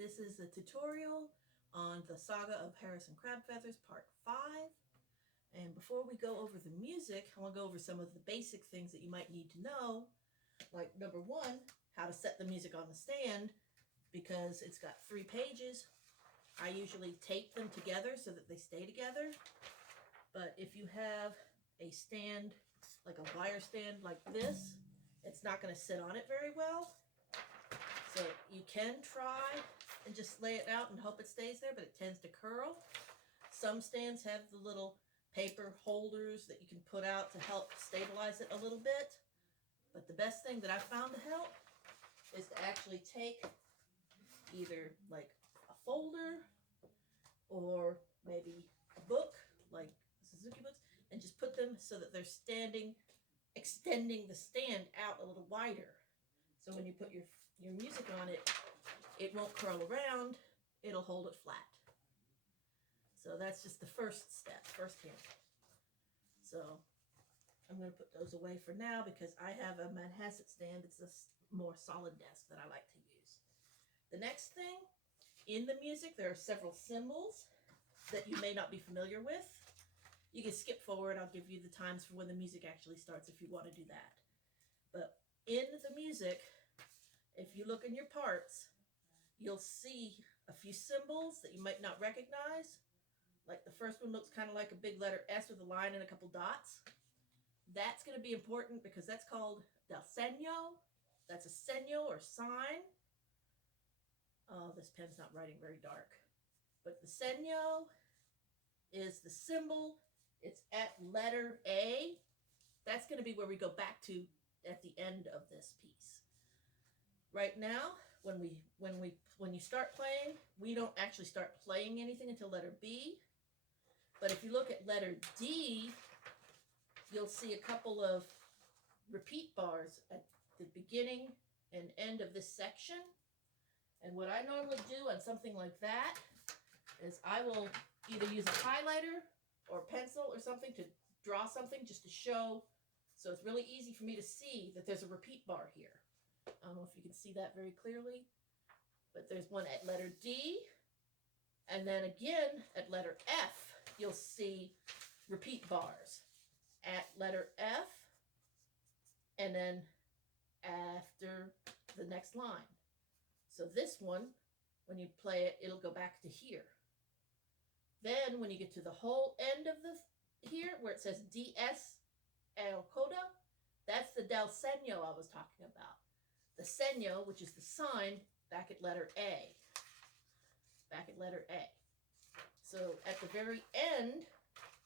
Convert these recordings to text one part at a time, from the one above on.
This is a tutorial on the Saga of Harrison Crabfeathers Part 5. And before we go over the music, I want to go over some of the basic things that you might need to know. Like number one, how to set the music on the stand, because it's got 3 pages. I usually tape them together so that they stay together. But if you have a stand, like a wire stand like this, it's not going to sit on it very well. So you can try and just lay it out and hope it stays there, but it tends to curl. Some stands have the little paper holders that you can put out to help stabilize it a little bit. But the best thing that I found to help is to actually take either like a folder or maybe a book like Suzuki books and just put them so that they're standing, extending the stand out a little wider. So when you put your music on it, it won't curl around, it'll hold it flat. So that's just the first step, first hint. So I'm going to put those away for now because I have a Manhasset stand. It's a more solid desk that I like to use. The next thing, in the music, there are several symbols that you may not be familiar with. You can skip forward. I'll give you the times for when the music actually starts if you want to do that. But in the music, if you look in your parts, you'll see a few symbols that you might not recognize. Like the first one looks kind of like a big letter S with a line and a couple dots. That's going to be important because that's called del segno. That's a segno or sign. Oh, this pen's not writing very dark. But the segno is the symbol. It's at letter A. That's going to be where we go back to at the end of this piece. Right now, when you start playing, we don't actually start playing anything until letter B. But if you look at letter D, you'll see a couple of repeat bars at the beginning and end of this section. And what I normally do on something like that is I will either use a highlighter or a pencil or something to draw something just to show. So it's really easy for me to see that there's a repeat bar here. I don't know if you can see that very clearly, but there's one at letter D, and then again at letter F, you'll see repeat bars at letter F, and then after the next line. So this one, when you play it, it'll go back to here. Then when you get to the whole end of the here, where it says DS El Coda, that's the del segno I was talking about. The segno, which is the sign, back at letter A. Back at letter A. So at the very end,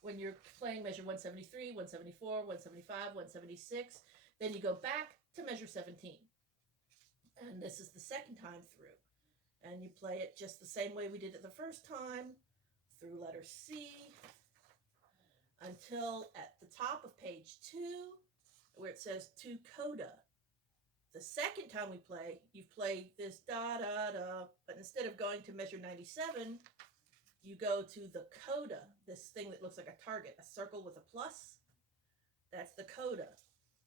when you're playing measure 173, 174, 175, 176, then you go back to measure 17. And this is the second time through. And you play it just the same way we did it the first time, through letter C, until at the top of page 2, where it says to coda. The second time we play, you've played this da da da, but instead of going to measure 97, you go to the coda, this thing that looks like a target, a circle with a plus. That's the coda.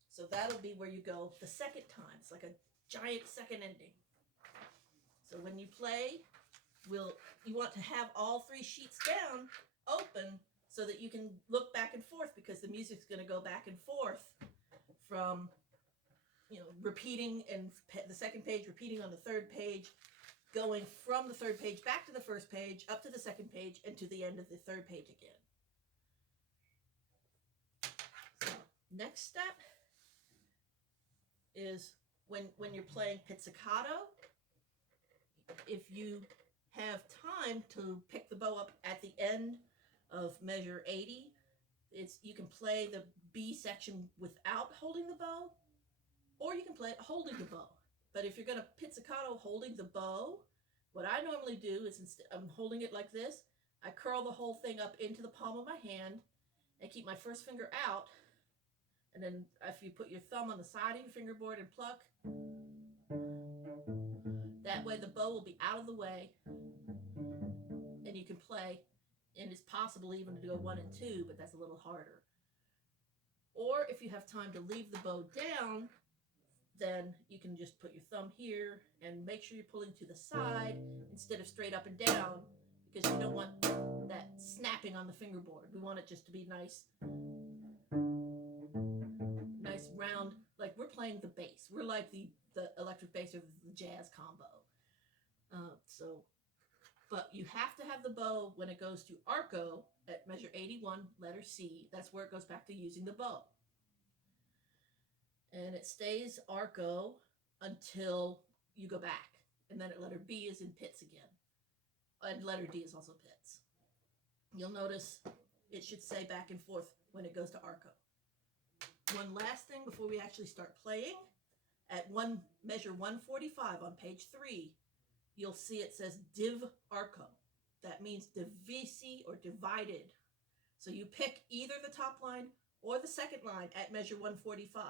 So that'll be where you go the second time. It's like a giant second ending. So when you play, you want to have all 3 sheets down, open, so that you can look back and forth, because the music's going to go back and forth from, repeating in the second page, repeating on the third page, going from the third page back to the first page, up to the second page, and to the end of the third page again. So, next step is when you're playing pizzicato, if you have time to pick the bow up at the end of measure 80, you can play the B section without holding the bow, or you can play it holding the bow. But if you're going to pizzicato holding the bow, what I normally do is, instead I'm holding it like this, I curl the whole thing up into the palm of my hand and keep my first finger out. And then if you put your thumb on the side of your fingerboard and pluck, that way the bow will be out of the way and you can play. And it's possible even to do a 1 and 2, but that's a little harder. Or if you have time to leave the bow down then you can just put your thumb here and make sure you're pulling to the side instead of straight up and down, because you don't want that snapping on the fingerboard. We want it just to be nice round, like we're playing the bass. We're like the electric bass or the jazz combo. But you have to have the bow when it goes to arco at measure 81, letter C. That's where it goes back to using the bow. And it stays arco until you go back. And then at letter B is in pits again. And letter D is also pits. You'll notice it should say back and forth when it goes to arco. One last thing before we actually start playing. At measure 145 on page 3, you'll see it says div arco. That means divisi or divided. So you pick either the top line or the second line at measure 145.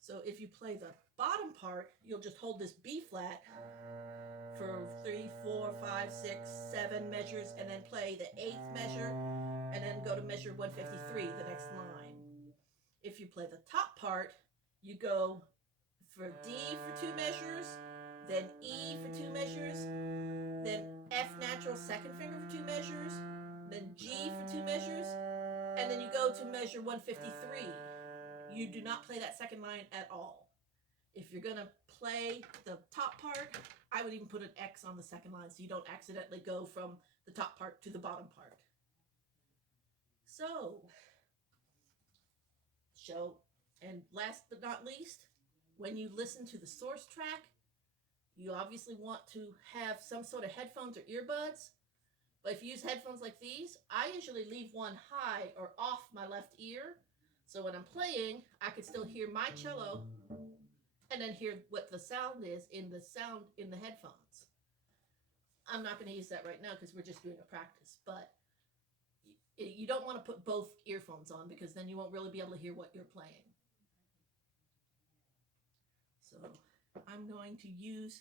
So if you play the bottom part, you'll just hold this B flat for 3, 4, 5, 6, 7 measures, and then play the 8th measure, and then go to measure 153, the next line. If you play the top part, you go for D for 2 measures, then E for 2 measures, then F natural second finger for 2 measures, then G for 2 measures, and then you go to measure 153. You do not play that second line at all. If you're going to play the top part, I would even put an X on the second line so you don't accidentally go from the top part to the bottom part. And last but not least, when you listen to the source track, you obviously want to have some sort of headphones or earbuds. But if you use headphones like these, I usually leave one high or off my left ear. So when I'm playing, I can still hear my cello and then hear what the sound is in the headphones. I'm not going to use that right now because we're just doing a practice. But you don't want to put both earphones on because then you won't really be able to hear what you're playing. So I'm going to use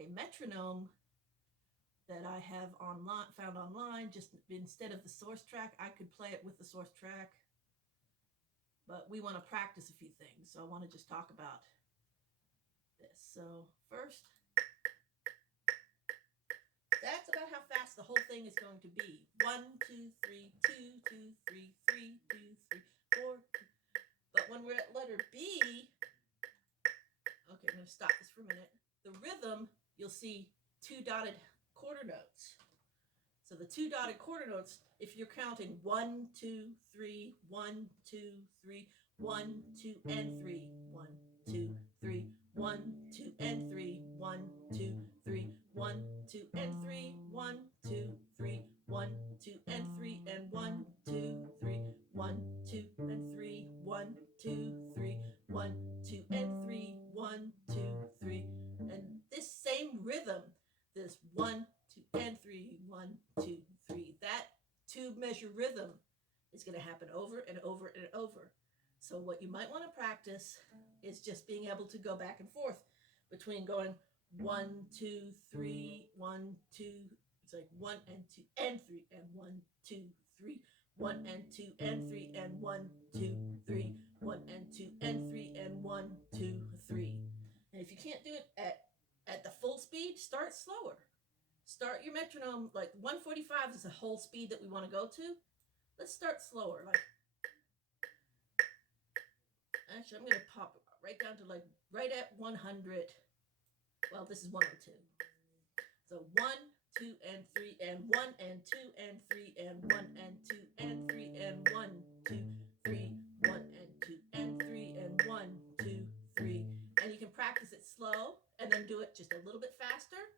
a metronome that I have found online. Just instead of the source track, I could play it with the source track. But we want to practice a few things, so I want to just talk about this. So first, that's about how fast the whole thing is going to be. 1, 2, 3, 2, 2, 3, 3, 2, 3, 4. 2. But when we're at letter B, okay, I'm going to stop this for a minute. The rhythm, you'll see 2 dotted quarter notes. So the 2 dotted quarter notes, if you're counting 1, 2, 3, 1, 2, 3, 1, 2, and 3, 1, 2, 3, 1, 2, and 3, 1, 2, 3, 1, 2, and 3, 1, 2, 3, 1, 2, and 3, and 1, 2, 3, 1, 2, and 3, 1, 2, 3, 1, 2, and 3, 1, 2, 3, and this same rhythm, this 1, 2, and 3, 1, 2, 3, that 2-measure rhythm is going to happen over and over and over. So what you might want to practice is just being able to go back and forth between going 1, 2, 3, 1, 2. It's like 1 and 2 and 3 and 1, 2, 3, 1 and 2 and 3 and 1, 2, 3, 1 and 2 and 3 and 1, 2, 3. And if you can't do it at the full speed, start slower. Start your metronome, like 145 is the whole speed that we want to go to. Let's start slower. Like, actually, I'm going to pop it right down to like right at 100. Well, this is 102. So 1, 2, and 3, and 1, and 2, and 3, and 1, and 2, and 3, and 1, 2, 3, 1, and 2, and 3, and 1, 2, 3. And you can practice it slow and then do it just a little bit faster.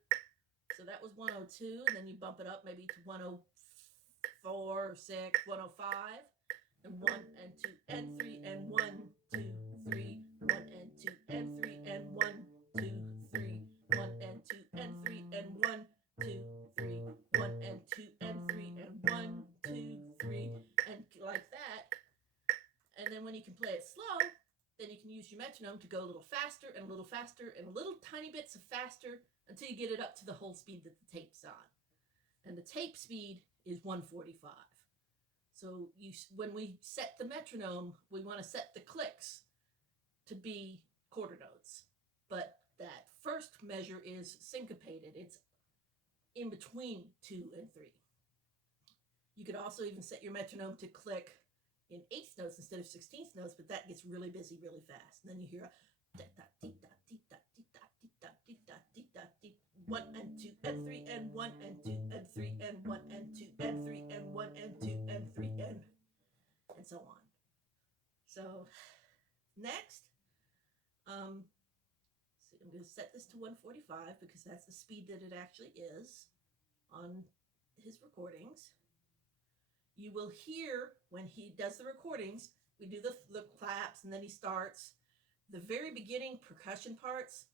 So that was 102, and then you bump it up maybe to 104 or 6, 105, and 1 and 2 and 3 and 1, 2, 3, 1 and 2 and 3 and 1, 2, 3, 1 and 2 and 3 and 1, 2, 3, 1 and 2 and 3 and 1, 2, 3, and like that. And then when you can play it slow, then you can use your metronome to go a little faster and a little faster and little tiny bits of faster until you get it up to the whole speed that the tape's on. And the tape speed is 145. So when we set the metronome, we want to set the clicks to be quarter notes. But that first measure is syncopated. It's in between 2 and 3. You could also even set your metronome to click in eighth notes instead of 16th notes, but that gets really busy really fast. And then you hear a da da dee da dee da dee da dee da dee da dee da dee, 1 and 2 and 3 and 1 and 2 and 3 and 1 and 2 and 3 and 1 and 2 and 3 and so on. So next, so I'm going to set this to 145 because that's the speed that it actually is on his recordings. You will hear when he does the recordings, we do the claps and then he starts. The very beginning percussion parts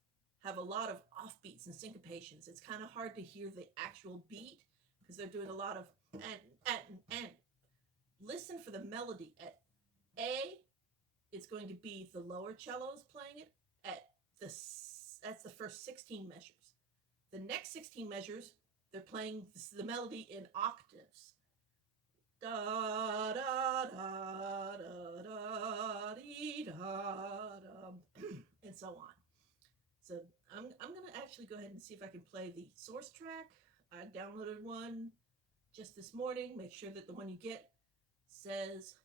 have a lot of offbeats and syncopations. It's kind of hard to hear the actual beat because they're doing a lot of and. Listen for the melody. At A, it's going to be the lower cellos playing it. That's the first 16 measures. The next 16 measures, they're playing the melody in octaves. Da da da da da dee da da, and so on. So I'm gonna actually go ahead and see if I can play the source track. I downloaded one just this morning. Make sure that the one you get says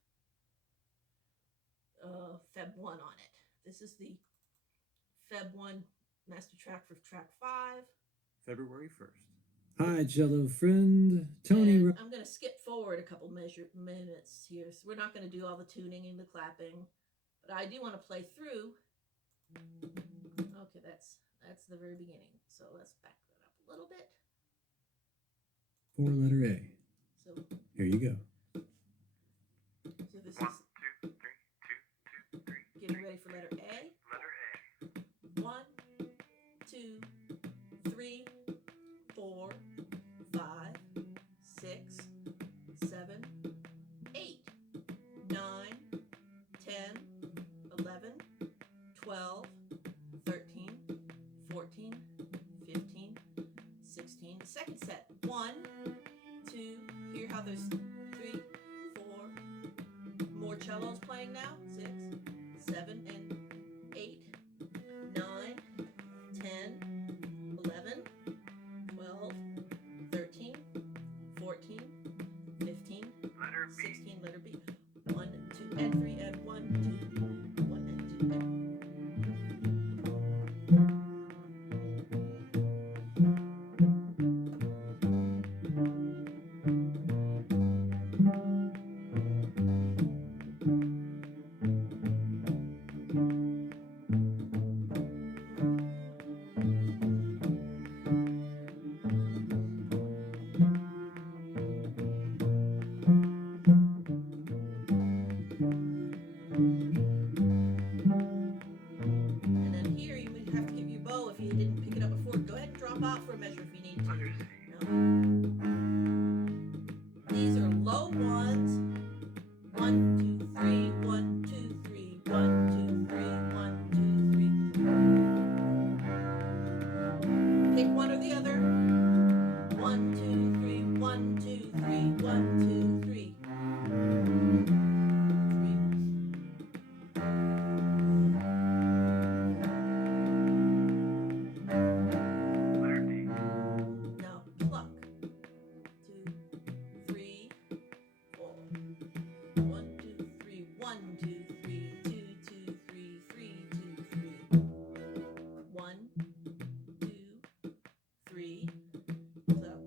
Feb 1 on it. This is the Feb 1 master track for track 5. February 1st. Hi, cello friend. Tony. And I'm going to skip forward a couple minutes here. So we're not going to do all the tuning and the clapping, but I do want to play through. Okay, that's the very beginning. So let's back that up a little bit. 4-letter A. So here you go. So this 1, is 2, 3, 2, 2, 3. getting ready for letter A. Letter A. 1, 2, 3, 4, 5, 6, 7, 8, 9, 10, 11, 12, 13, 14, 15, 16. The second set. 1, 2. Hear how there's 3, 4. More cellos playing now. 6, 7, and 8, 9, 10, 11, 12, 13, 14, 15, Letter B. 16, letter B. 1, 2, and 3, and 1, 2, 1, and 2, and then here you would have to get your bow if you didn't pick it up before. Go ahead and drop out for a measure if you need to. Letter C. No. These are low ones. 1, 2, 3, 1, 2, 3, 1, 2, 3, 1, 2, 3. Pick one or the other. 1, 2, 3, 1, 2, 3, 1, 2, 3. 3. Letter D. Now pluck. 2, 3, 4. 1, 2, 3, 1, 2, 3, 2, 2, 3, 3, 2, 3. 1, 2, 3, pluck.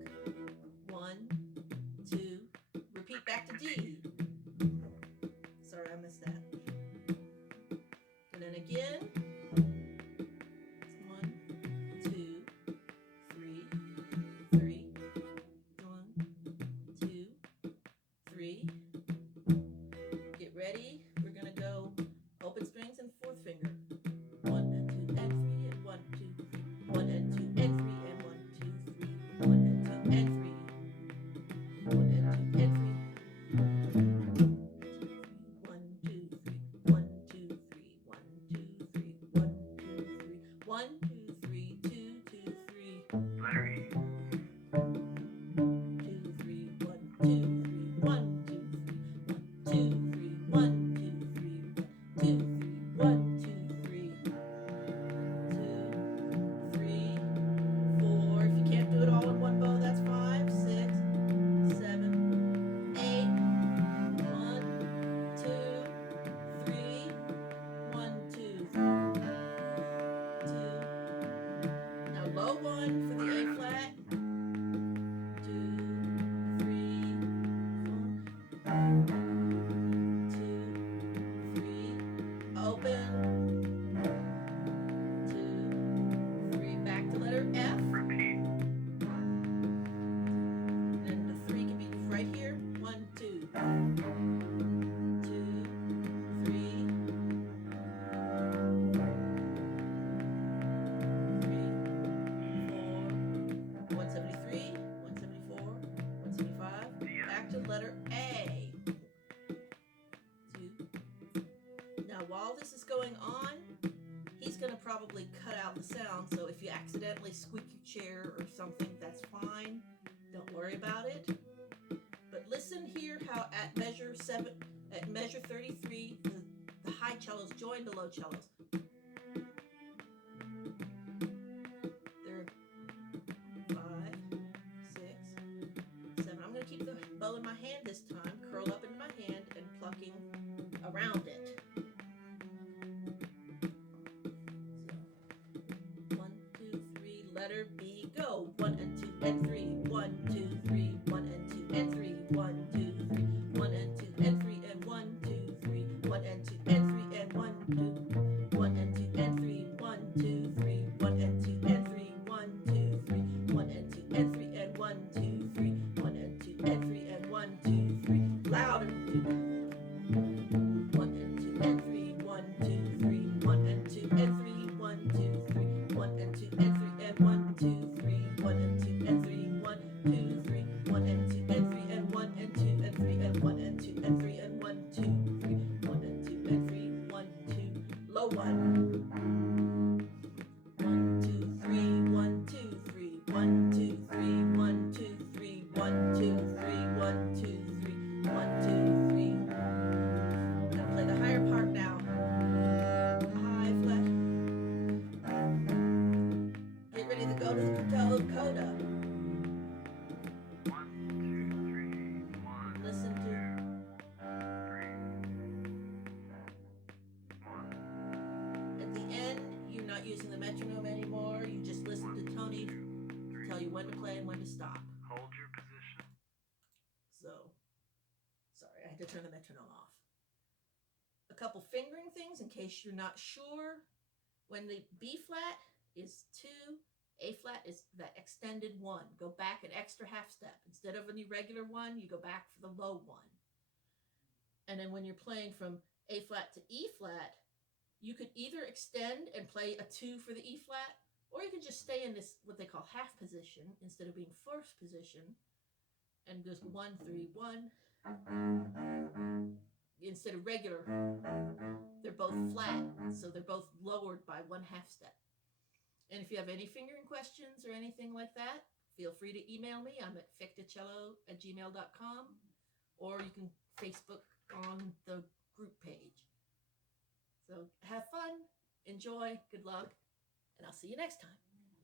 low one for the A flat. 2, 3, 4. 2, 3. Open. 2, 3. Back to letter F. Repeat. And the 3 can be right here. 1, 2. 2, 3. 173, 174, 175. Back to letter A. 2. Now, while this is going on, he's going to probably cut out the sound. So if you accidentally squeak your chair or something, that's fine. Don't worry about it. But listen here how at measure 33, the high cellos join the low cellos. They're 5, 6, 7. I'm going to keep the bow in my hand this time, curl up in my hand and plucking around it. So, 1, 2, 3, letter B, go. 1 and 2 and 3. 1, 2, 3, 1 and 2 and 3. 1, 2, 3, 1 and 2 and 3 and 1, 2, 3, 1 and 2 and 3 and 1, 2, 1 and 2 and 3. 1, 2, 3, 1 and 2 and 3. 1, 2, 3, 1 and 2 and 3 and 1, 2, 3, 1 and 2 and 3 and 1, 2, 3. Louder. 1 and 2 and 3. 1, 2, 3, 1 and 2 and 3. 1, 2, 3, 1 and 2 and 3 and 1, 2, 3, 1 and 2 and 3. 1, 2, 3, 1 and 2 and 3 and 1 and 2 and 3 and 1 and 2 and 3 and 1, 2, 3, 1 and 2 and 3. 1, 2, low 1. 1, 2, 3, 1, 2, 3. 1, 2, 3, 1, 2, 3. 1, 2, 3, 1, 2, 3. 1, 2, 3. I'm gonna play the higher part now. High flat. Get ready to go to the coda. 1, 2, 3, 1. Listen to 3, 1. at the end. You're not using the metronome anymore. You just listen to Tony tell you when to play and when to stop. Hold your position. So, sorry, I had to turn the metronome off. A couple fingering things in case you're not sure. When the B flat is 2, A flat is that extended 1. Go back an extra half step. Instead of an irregular 1, you go back for the low 1. And then when you're playing from A flat to E flat, you could either extend and play a 2 for the E flat, or you could just stay in this, what they call half position, instead of being first position, and goes 1, 3, 1. Instead of regular, they're both flat, so they're both lowered by 1 half step. And if you have any fingering questions or anything like that, feel free to email me. I'm at fictacello@gmail.com, or you can Facebook on the group page. So have fun, enjoy, good luck, and I'll see you next time.